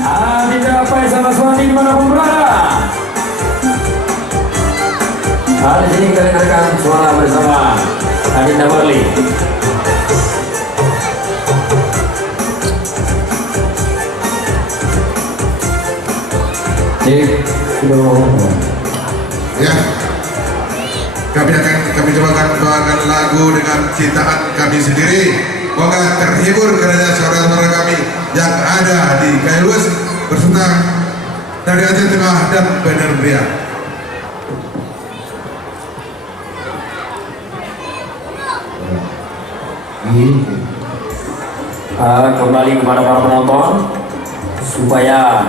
Adinda Faisal Aswandi dimanapun berada. Hari ini kita dengarkan suara bersama Adinda Barli. Ya, kami cobakan bawakan lagu dengan ciptaan kami sendiri. Semoga terhibur karena saudara-saudara kami yang ada di Kailus berserta dari Aceh Tengah dan Bener Meriah. Kembali kepada para penonton supaya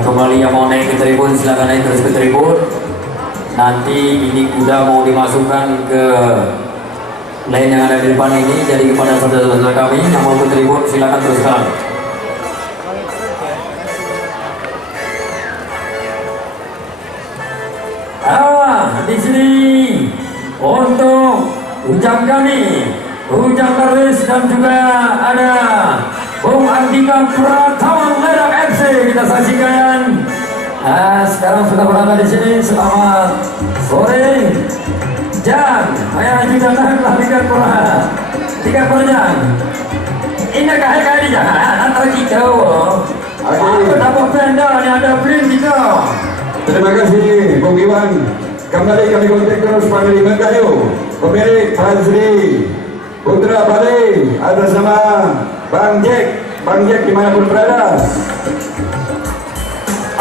kembali yang mau naik ke tribun silakan naik terus ke tribun. Nanti ini kuda mau dimasukkan ke lane yang ada di depan ini, jadi kepada saudara-saudara kami yang mau ke tribun silakan teruskan. Di sini untuk ujang kami, ujang Darwis dan juga ada Bung Andika Pratama Merah FC kita saksikan. Sekarang sudah berada di sini. Selamat sore. Jan, ayah juga telah tiga perjang. Ini kaya di jalan antara kita. Aku dapat penda yang ada print kita. Terima kasih Bung Iwan. Kembali kami kontak terus Panglima Kayu, pemilik Fazli Putra Bali atas nama Bang Jack dimanapun berada.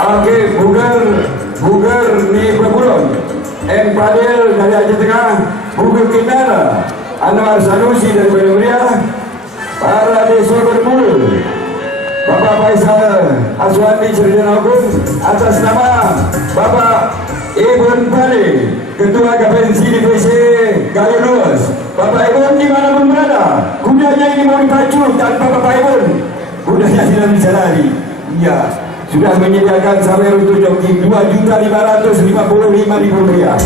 Oke, Buger ni Pebulon, M Fadil dari Aceh Tengah, Buger Kindara, Anwar Sanusi dari Bener Meriah, para desa bermul, Bapak Faisal Aswandi Serdana Agung atas nama Bapak Ibn Bali, Ketua KPNC DPC Kailus. Bapak Ibn dimanapun berada, kudanya ini mau dipacu tanpa Bapak Ibn, kudanya tidak bisa lari. Iya, sudah menyediakan sawer untuk joki 2.555.000 rupiah.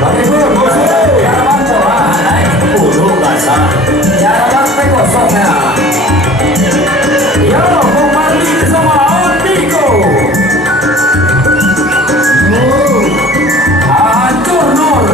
Bang Ibu, ya mantap, naik 10 basah, ya sampai kosongnya. Yo, Bung Marli bersama Ondiko. Hancur Nur.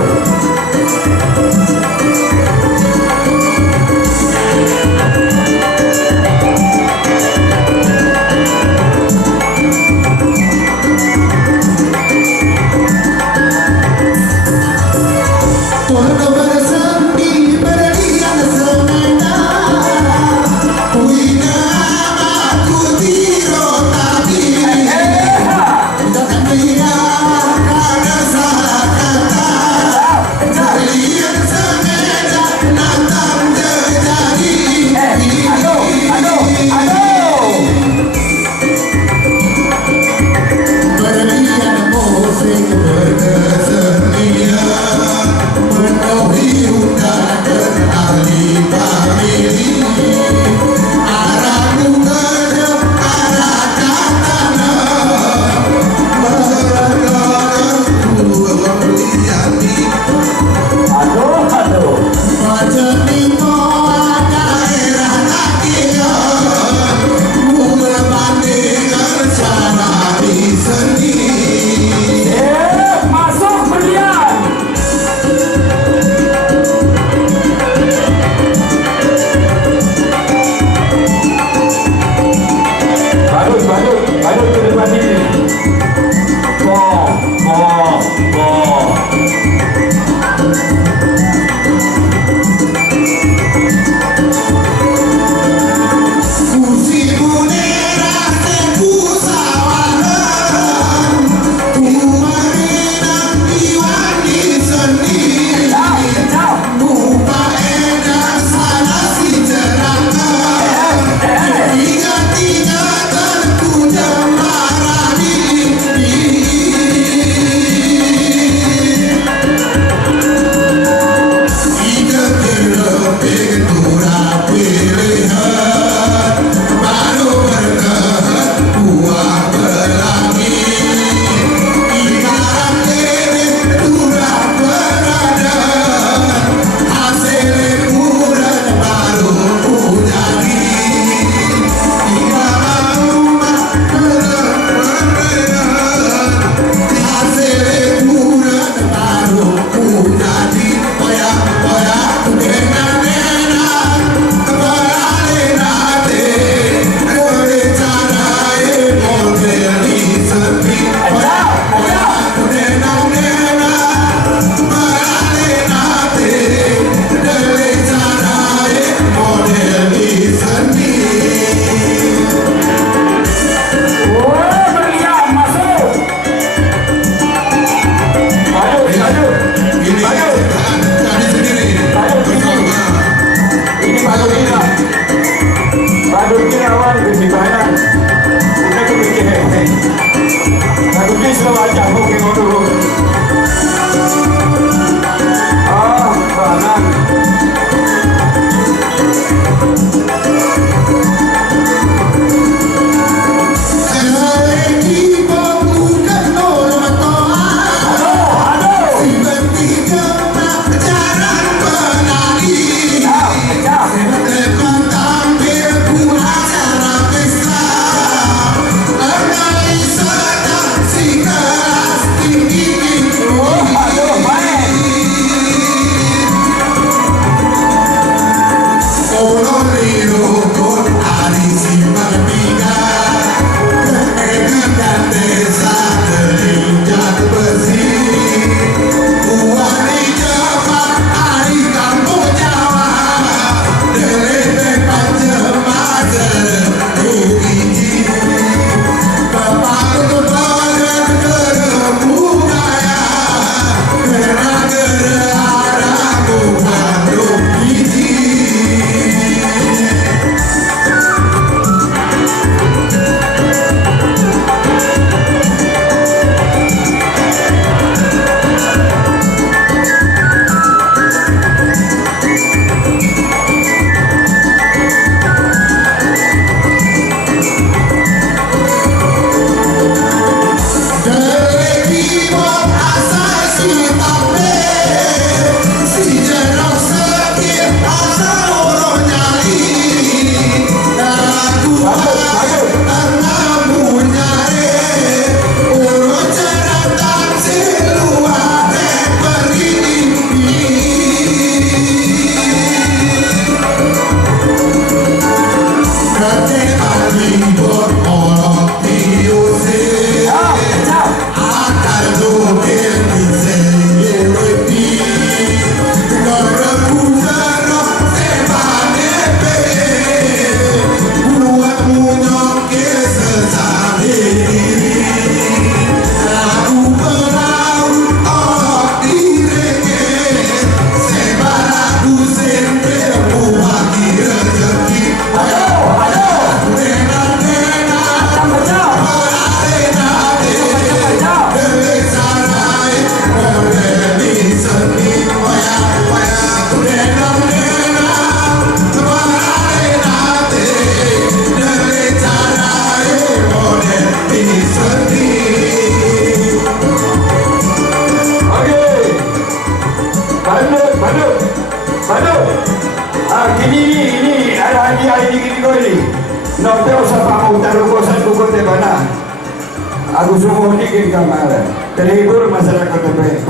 Aku semua bikin gambaran terhibur masyarakat TP.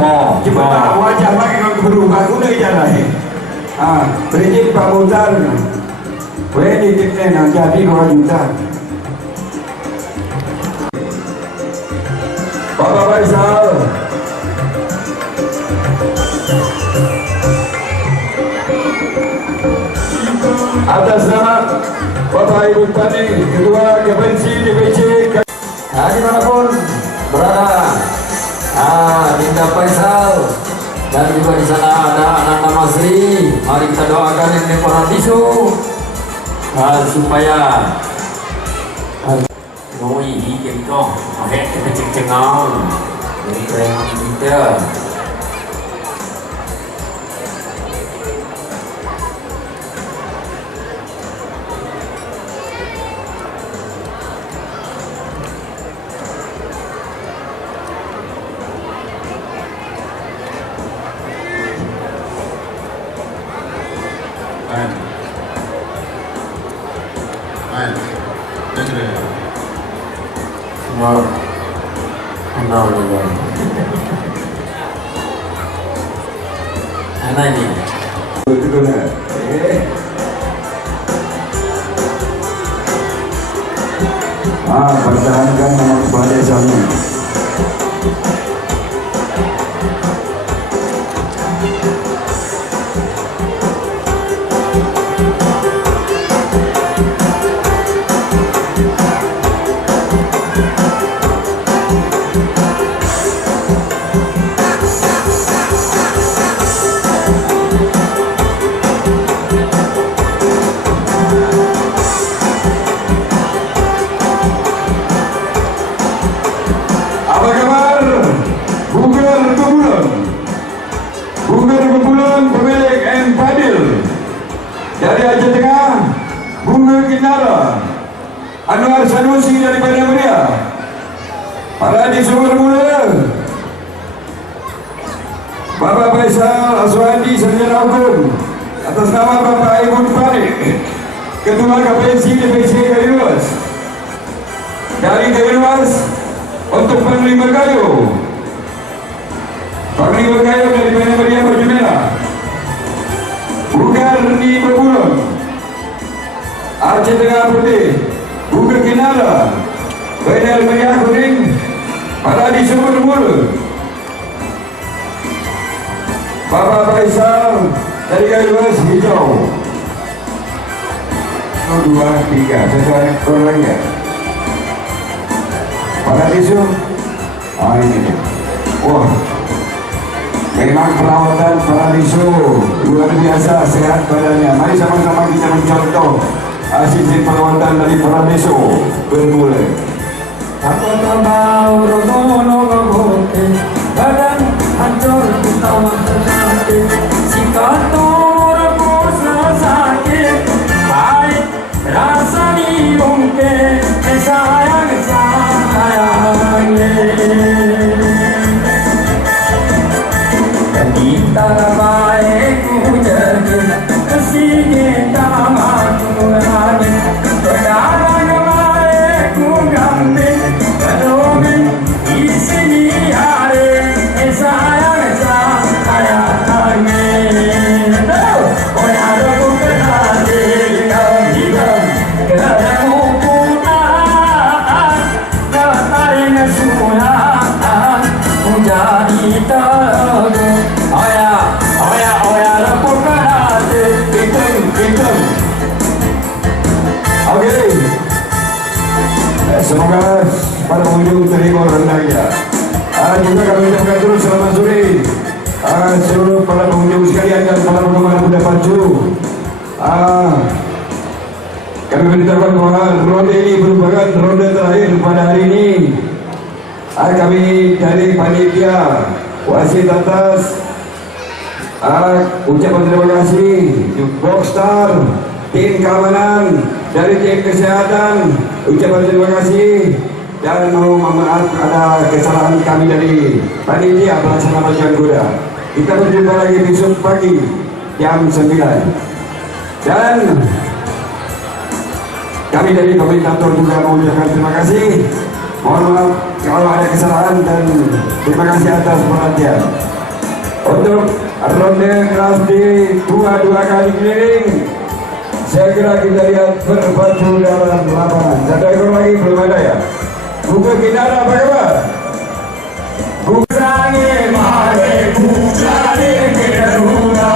Cuma wajah lagi kalau berubah aku nih jalan. Berizin Pak Mutar. Wedi tiknya jadi 2 juta. Bapak Faisal. Atas nama Bapak Ibu Bupati, Ketua Kepensi DPC. Dimanapun berada, Dinda Faisal dan juga di sana ada Ananda Masri. Mari kita doakan ini para tisu supaya ngôi hidup kau, hek keceng-cengang dari keren kita. Anak ini Betul kan? Pertahankan nama kepala desa ini. Apa kabar? Buger Kebulon. Buger Kebulon pemilik M. Fadil. Dari Aceh Tengah, Buger Kinara. Anwar Sanusi dari Padang Meriah. Para di Sumber Mula. Bapak Faisal Aswandi Sarjana Hukum. Atas nama Bapak Ibu Farid, Ketua KPNC DPC Kaliluas. Dari Kaliluas, untuk Panglima Gayo dari Padang Meriah Baju Merah. Bugar di Bebulon, Aceh Tengah Putih, Bugar Kinara, Padang Meriah Kuning, para di Sumber Mula. Bapak Faisal dari Kaliluas Hijau. 1, 2, 3, sesuai orangnya. Para tisu, ini dia. Wah, memang perawatan para tisu luar biasa, sehat badannya. Mari sama-sama kita mencontoh sistem perawatan dari para tisu. Bermula. Aku tak mau rono-rono badan hancur kita sakit. Sikatur aku sakit, baik rasa di mungkin sayang. Kita baik jadi kasih kita mampu lagi. Berdarah baik kambing kambing di sini hari sayang oh ya aku kenali kau putar katarin sudah menjadi terlalu. Okey. Semoga para pengunjung terhibur hendaknya. Juga kami ucapkan terus selamat sore seluruh para pengunjung sekalian dan para penggemar Buddha Pacu. Kami beritahukan bahwa ronde ini merupakan ronde terakhir pada hari ini. Kami dari panitia wasit atas ucapan terima kasih Boxstar, tim keamanan, dari tim kesehatan, ucapan terima kasih, dan mohon maaf ada kesalahan kami dari panitia pelaksana pacuan kuda. Kita berjumpa lagi besok pagi jam 9. Dan kami dari komentator juga mengucapkan terima kasih. Mohon maaf kalau ada kesalahan dan terima kasih atas perhatian. Untuk ronde kelas D 2 kali keliling, segera kita lihat berpacu dalam lapangan. Satu ekor lagi belum ada ya. Buka Kinara apa kabar? Bukannya mare bukannya keruna.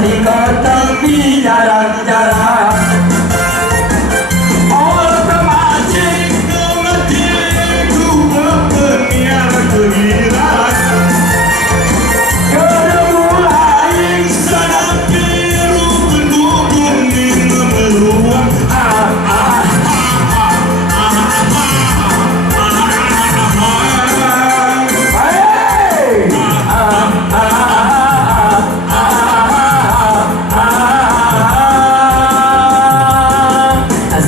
di kota jarang-jarang. Oh kemacing ku berniat gembira. Kedemulaing sadap biru pendukung di memeruang.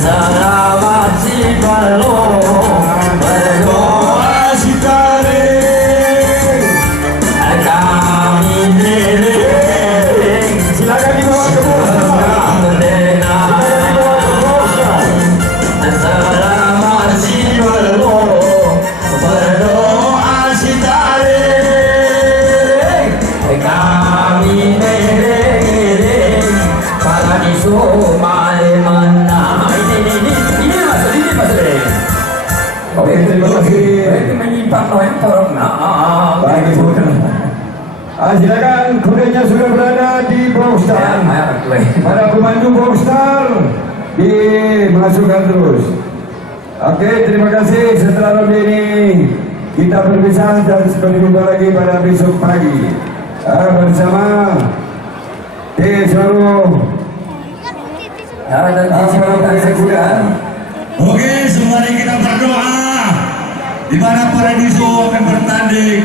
Selamat si balong berdoa si tarik kami dering. Silakan dibawa ke Selamat si balong berdoa si tarik kami dering para disumai menang. Ini mas Leng. Oke, terima kasih. Itu menyimpang tolong Baik, Ibu. Silakan, kudanya sudah berada di Boxstar. Para pemandu Boxstar dimasukkan terus. Oke, terima kasih. Setelah ronde ini kita berpisah dan sampai jumpa lagi pada besok pagi bersama Tesoro. Dan di kuda. Oke, mari kita berdoa di mana para diso akan bertanding.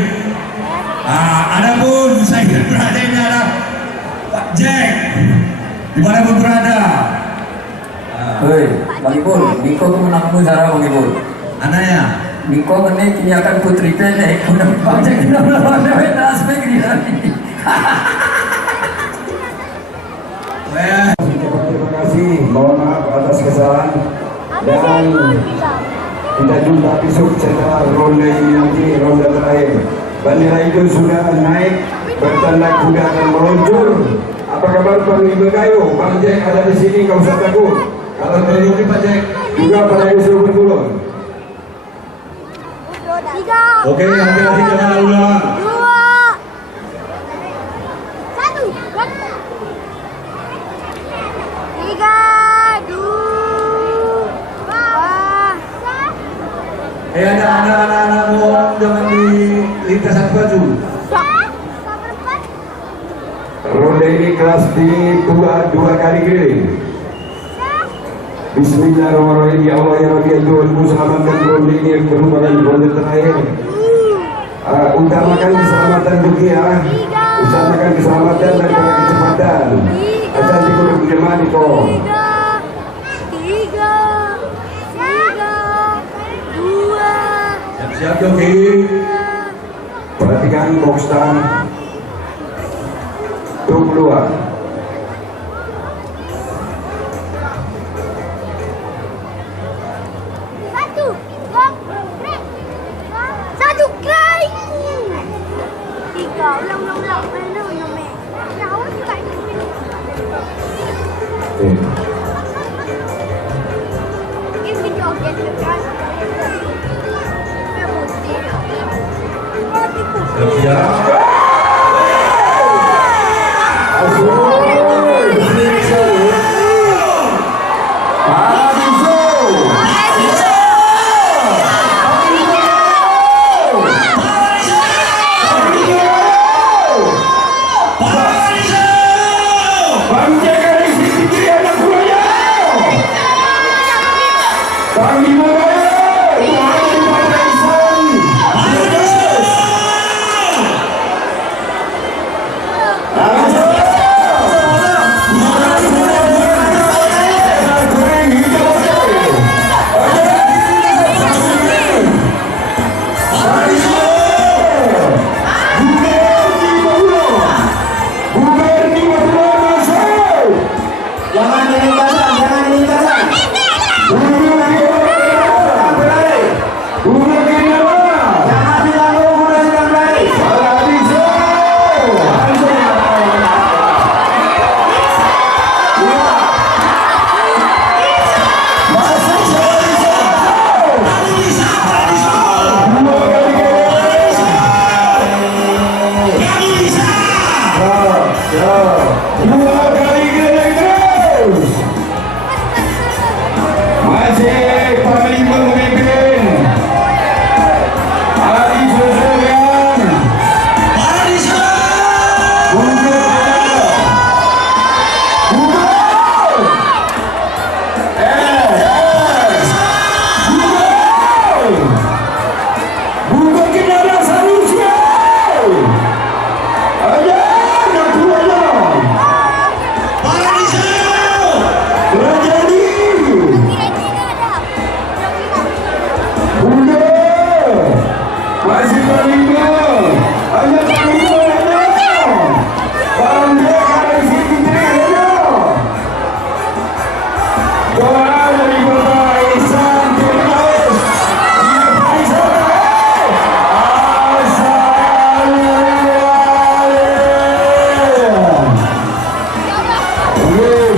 Adapun saya berada ini ada Pak Jack. Di mana pun berada. Hei, Bang Ipul, Niko kemenangmu Zara Bang Ipul. Anaknya. Niko ini kenyakan putri tene, udah Bang Jack kita melawan Dewi Aspek di sini. Terima kasih, mohon maaf atas kesalahan dan kita jumpa besok setelah ronde ini nanti, ronde terakhir. Bendera itu sudah naik, bertanda kuda akan meluncur. Apa kabar Panglima Gayo? Bang Jack ada di sini, nggak usah takut. Kalau terjadi Pak Jack, juga pada disuruh berturun. Oke, hati-hati jangan ulang. 2, 1. Ada anak-anak mohon jangan di lintasan baju. Ronde ini kelas di dua kali keliling. Bismillahirrahmanirrahim. Ya Allah ya Rabbi, Tuhanku selamatkan ronde ini yang merupakan ronde terakhir. Utamakan keselamatan dunia, utamakan keselamatan dan kecepatan. Asal dikurung jemaah di kau. 3, 2. Siap joki. Perhatikan Boxstar. Tunggu dua. Siap.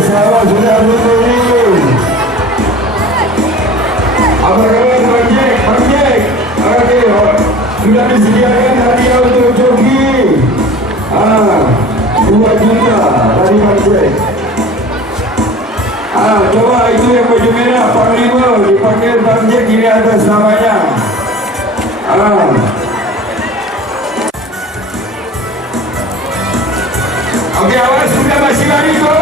sahabat sudah berdiri. Apa kabar Bang Jack? Bang Jack, oke, sudah disediakan hadiah untuk joki. 2 juta dari Bang Jack. Coba itu yang baju merah Panglima dipanggil Bang Jack, ini atas namanya. Oke, awas sudah masih lari kok.